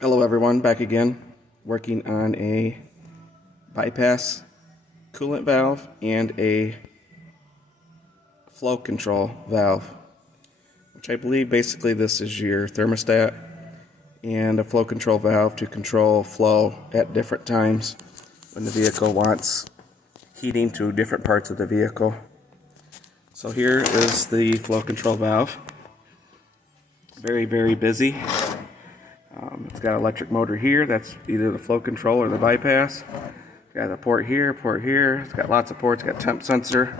Hello everyone, back again, working on a bypass coolant valve and a flow control valve, which I believe basically this is your thermostat and a flow control valve to control flow at different times when the vehicle wants heating to different parts of the vehicle. So here is the flow control valve. Very, very busy. It's got an electric motor here. That's either the flow control or the bypass. It's got a port here, port here. It's got lots of ports. It's got temp sensor.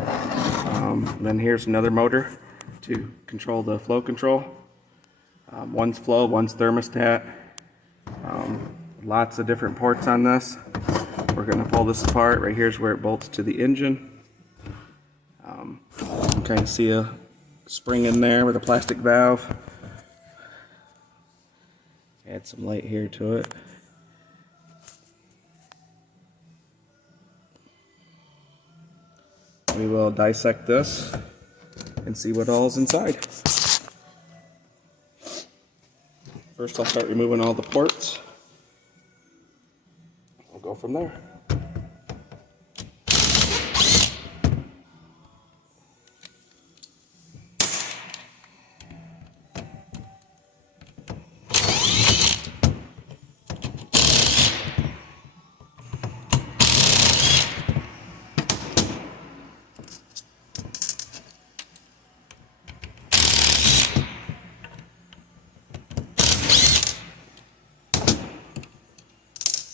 Then here's another motor to control the flow control. One's flow, one's thermostat. Lots of different ports on this. We're going to pull this apart. Right here's where it bolts to the engine. You can kind of see a spring in there with a plastic valve. Add some light here to it. We will dissect this and see what all is inside. First I'll start removing all the ports. We'll go from there.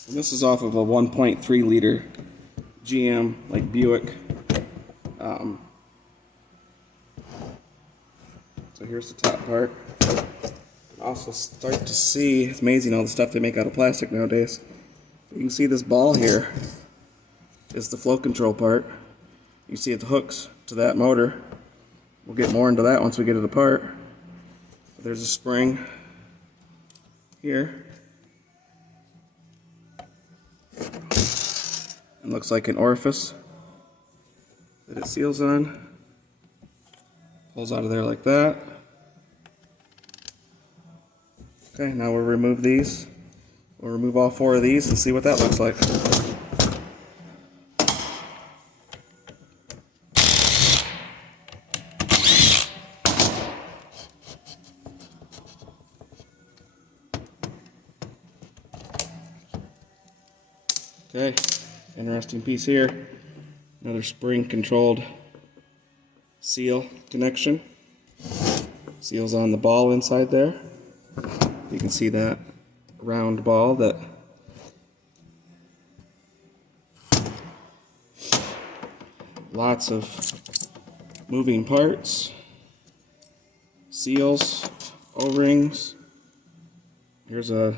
This is off of a 1.3 liter GM, like Buick. So here's the top part. You can also start to see, it's amazing all the stuff they make out of plastic nowadays. You can see this ball here is the flow control part. You see it hooks to that motor. We'll get more into that once we get it apart. There's a spring here. It looks like an orifice that it seals on. Pulls out of there like that. Okay, now we'll remove these. We'll remove all four of these and see what that looks like. Okay, interesting piece here. Another spring controlled seal connection. Seals on the ball inside there. You can see that round ball that lots of moving parts, seals, O-rings. Here's a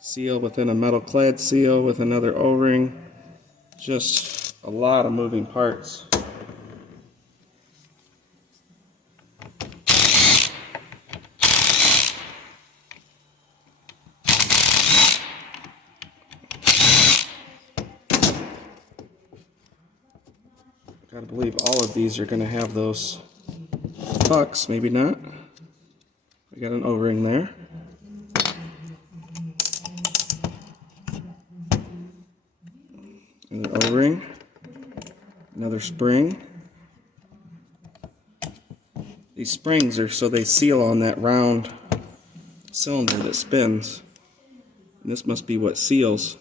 seal within a metal clad seal with another O-ring. Just a lot of moving parts. Gotta believe all of these are gonna have those pucks, maybe not. We got an O-ring there. Another O-ring, another spring. These springs are so they seal on that round cylinder that spins. And this must be what seals.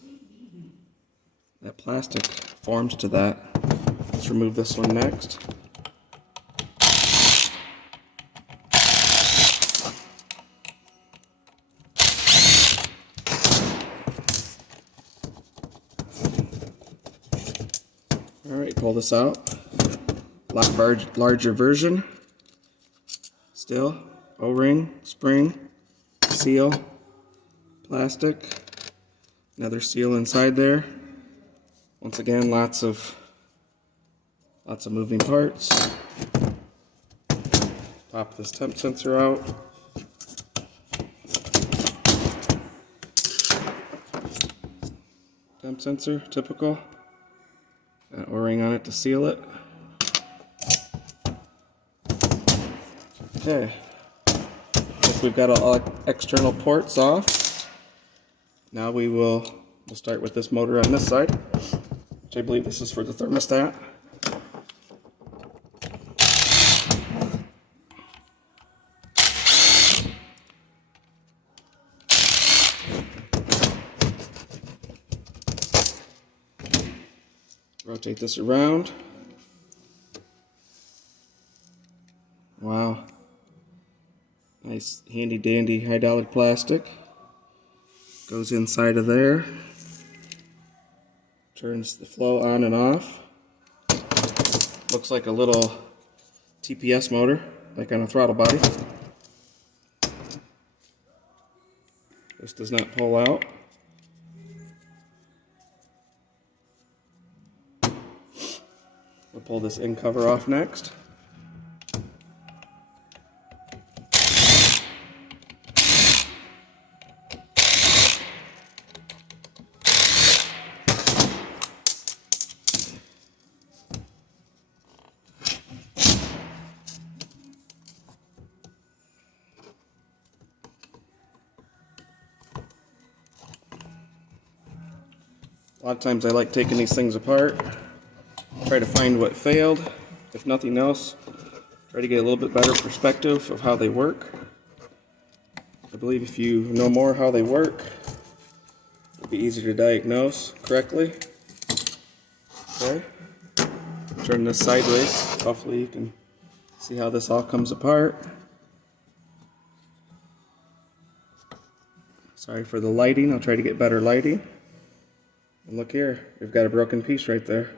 That plastic forms to that. Let's remove this one next. Alright, pull this out. A lot larger version. Still, O-ring, spring, seal, plastic, another seal inside there. Once again, lots of moving parts. Pop this temp sensor out. Temp sensor, typical. Got an O-ring on it to seal it. Okay. We've got all external ports off. Now we'll start with this motor on this side, which I believe this is for the thermostat. Rotate this around. Wow. Nice handy dandy $high plastic. Goes inside of there. Turns the flow on and off. Looks like a little TPS motor, like on a throttle body. This does not pull out. We'll pull this end cover off next. A lot of times I like taking these things apart, try to find what failed. If nothing else, try to get a little bit better perspective of how they work. I believe if you know more how they work, it'll be easier to diagnose correctly. Okay, turn this sideways. Hopefully you can see how this all comes apart. Sorry for the lighting, I'll try to get better lighting. And look here, we've got a broken piece right there.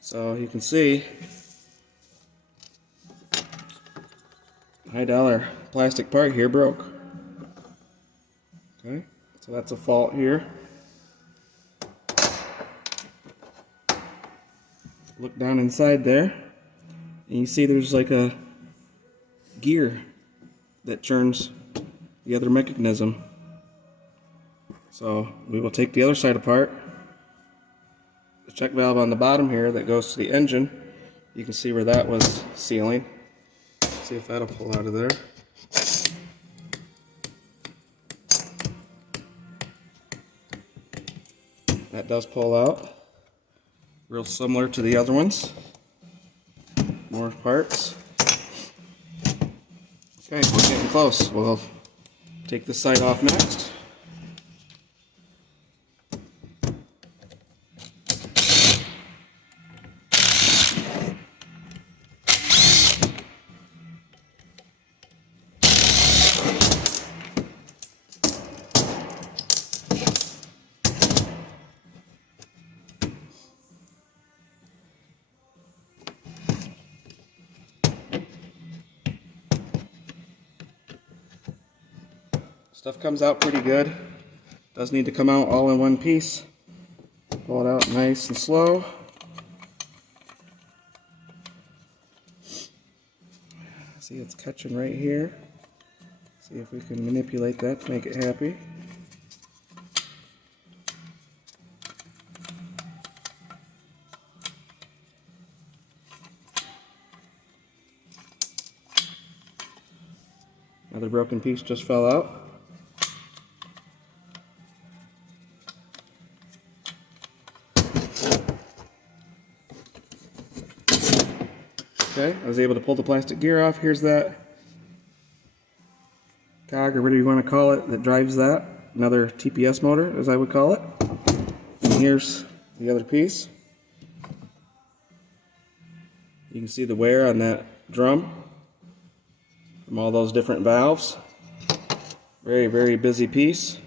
So you can see, $high plastic part here broke. Okay, so that's a fault here. Look down inside there, and you see there's like a gear that turns the other mechanism. So we will take the other side apart. The check valve on the bottom here that goes to the engine, you can see where that was sealing. See if that'll pull out of there. That does pull out. Real similar to the other ones. More parts. Okay, we're getting close. We'll take this side off next. Stuff comes out pretty good. Does need to come out all in one piece. Pull it out nice and slow. See, it's catching right here. See if we can manipulate that to make it happy. Another broken piece just fell out. Okay, I was able to pull the plastic gear off. Here's that cog, or whatever you want to call it, that drives that. Another TPS motor, as I would call it. And here's the other piece. You can see the wear on that drum from all those different valves. Very, very busy piece.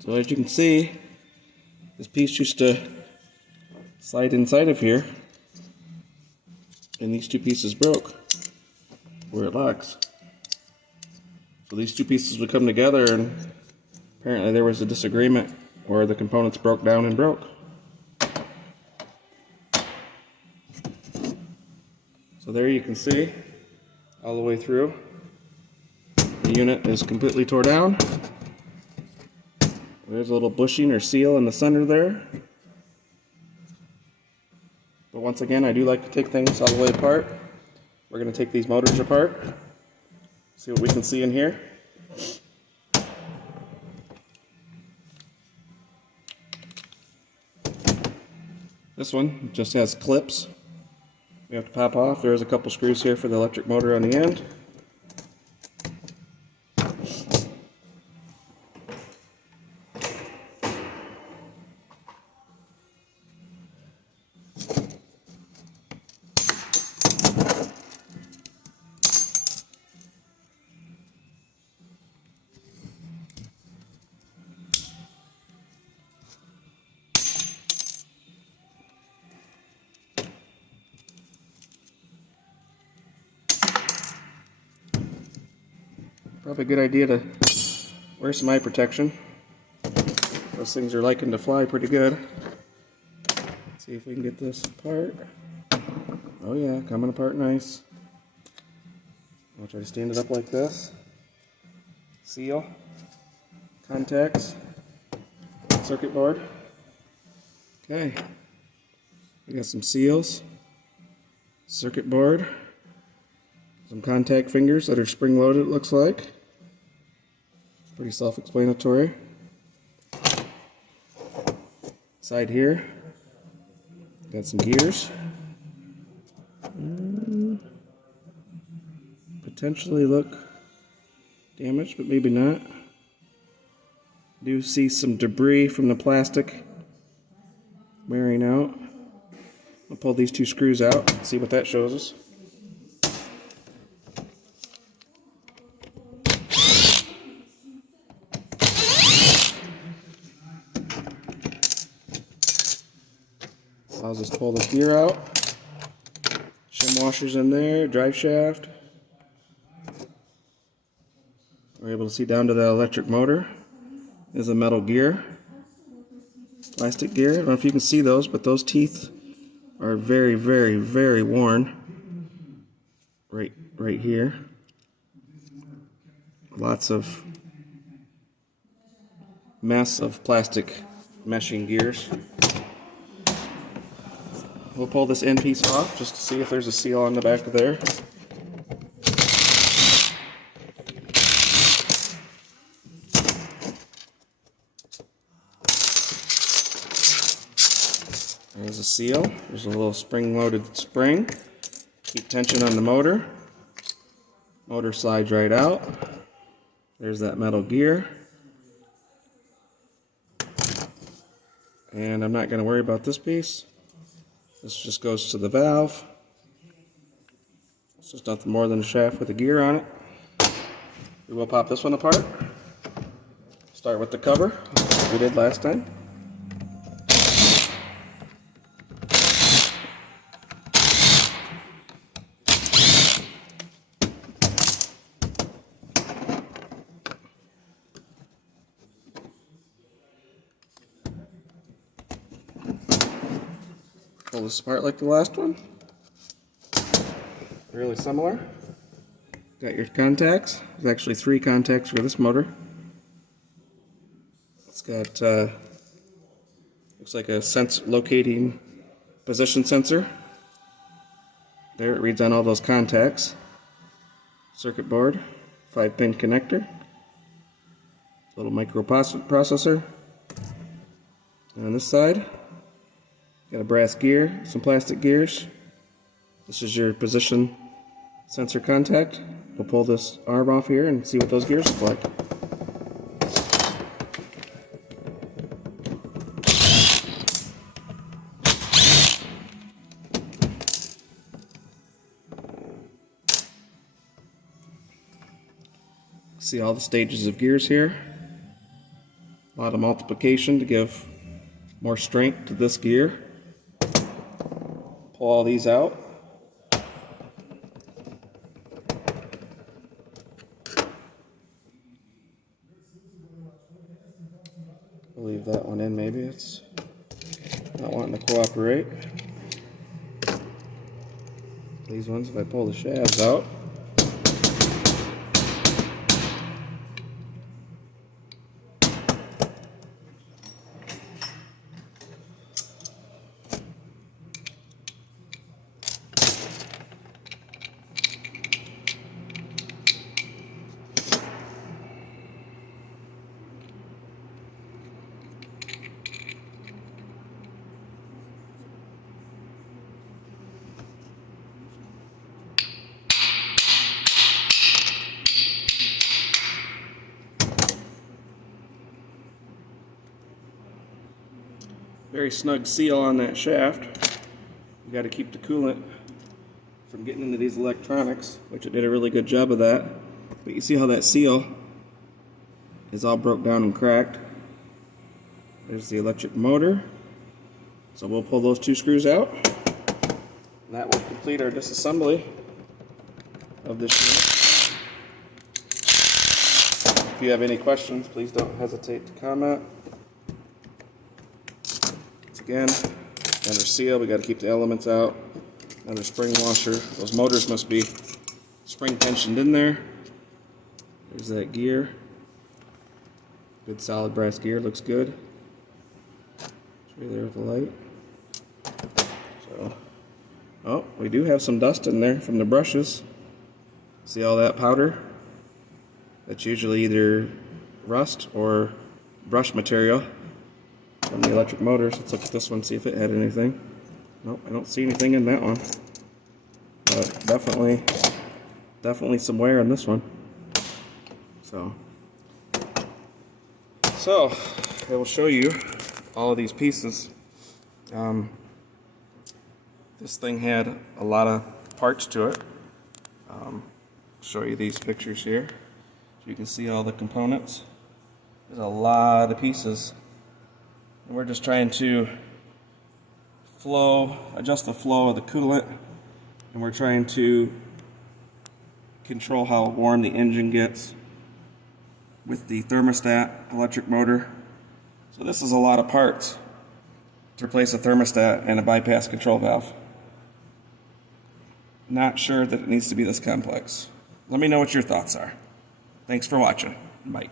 So as you can see, this piece used to slide inside of here, and these two pieces broke where it locks. So these two pieces would come together, and apparently there was a disagreement where the components broke down and broke. So there you can see all the way through. The unit is completely tore down. There's a little bushing or seal in the center there. But once again, I do like to take things all the way apart. We're going to take these motors apart, see what we can see in here. This one just has clips we have to pop off. There's a couple screws here for the electric motor on the end. Probably a good idea to wear some eye protection. Those things are liking to fly pretty good. Let's see if we can get this apart. Oh yeah, coming apart nice. I'll try to stand it up like this. Seal, contacts, circuit board. Okay, we got some seals, circuit board, some contact fingers that are spring-loaded, it looks like. Pretty self-explanatory. Side here, got some gears. Potentially look damaged, but maybe not. Do see some debris from the plastic wearing out. I'll pull these two screws out, see what that shows us. Allows us to pull this gear out. Shim washers in there, drive shaft. We're able to see down to the electric motor. There's a metal gear, plastic gear. I don't know if you can see those, but those teeth are very, very, very worn. Right here. Lots of mess of plastic meshing gears. We'll pull this end piece off just to see if there's a seal on the back of there. There's a seal. There's a little spring-loaded spring. Keep tension on the motor. Motor slides right out. There's that metal gear. And I'm not going to worry about this piece. This just goes to the valve. It's just nothing more than a shaft with a gear on it. We will pop this one apart. Start with the cover, like we did last time. Pull this apart like the last one. Really similar. Got your contacts. There's actually 3 contacts for this motor. It's got, looks like a locating position sensor. There, it reads on all those contacts. Circuit board, 5-pin connector, little microprocessor. And on this side, got a brass gear, some plastic gears. This is your position sensor contact. We'll pull this arm off here and see what those gears look like. See all the stages of gears here. A lot of multiplication to give more strength to this gear. Pull all these out. We'll leave that one in, maybe it's not wanting to cooperate. These ones, if I pull the shafts out, very snug seal on that shaft. You got to keep the coolant from getting into these electronics, which it did a really good job of that. But you see how that seal is all broke down and cracked. There's the electric motor. So we'll pull those 2 screws out. And that will complete our disassembly of this unit. If you have any questions, please don't hesitate to comment. Once again, another seal. We got to keep the elements out. Another spring washer. Those motors must be spring tensioned in there. There's that gear. Good solid brass gear. Looks good. Show you there with the light. So, oh, we do have some dust in there from the brushes. See all that powder? That's usually either rust or brush material from the electric motors. Let's look at this one, see if it had anything. Nope, I don't see anything in that one. But definitely some wear in this one. So I will show you all of these pieces. This thing had a lot of parts to it. Show you these pictures here. So you can see all the components. There's a lot of pieces. And we're just trying to adjust the flow of the coolant, and we're trying to control how warm the engine gets with the thermostat electric motor. So this is a lot of parts to replace a thermostat and a bypass control valve. Not sure that it needs to be this complex. Let me know what your thoughts are. Thanks for watching. Bye.